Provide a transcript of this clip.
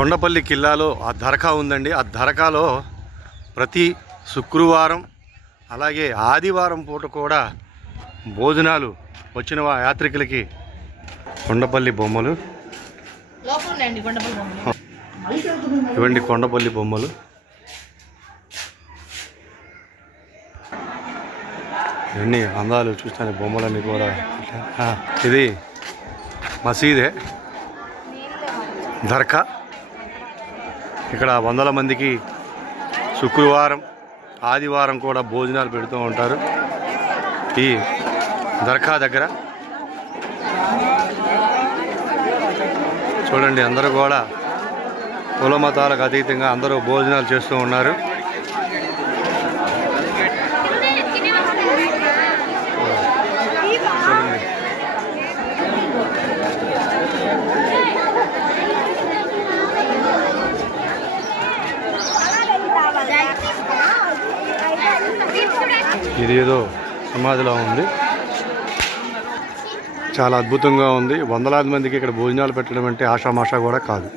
కొండపల్లి కిల్లాలో ఆ దర్గా ఉందండి. ఆ దర్గాలో ప్రతి శుక్రవారం అలాగే ఆదివారం పూట కూడా భోజనాలు వచ్చిన యాత్రికులకి కొండపల్లి బొమ్మలు ఇవ్వండి. కొండపల్లి బొమ్మలు ఇవన్నీ అందాలు చూస్తాను. బొమ్మలన్నీ కూడా ఇది మసీదే దర్గా. ఇక్కడ వందల మందికి శుక్రవారం ఆదివారం కూడా భోజనాలు పెడుతూ ఉంటారు ఈ దర్గా దగ్గర. చూడండి, అందరూ కూడా కుల మతాలకు అతీతంగా అందరూ భోజనాలు చేస్తూ ఉన్నారు. ఇది ఏదో సమాధిలో ఉంది, చాలా అద్భుతంగా ఉంది. వందలాది మందికి ఇక్కడ భోజనాలు పెట్టడం అంటే ఆషామాషా కూడా కాదు.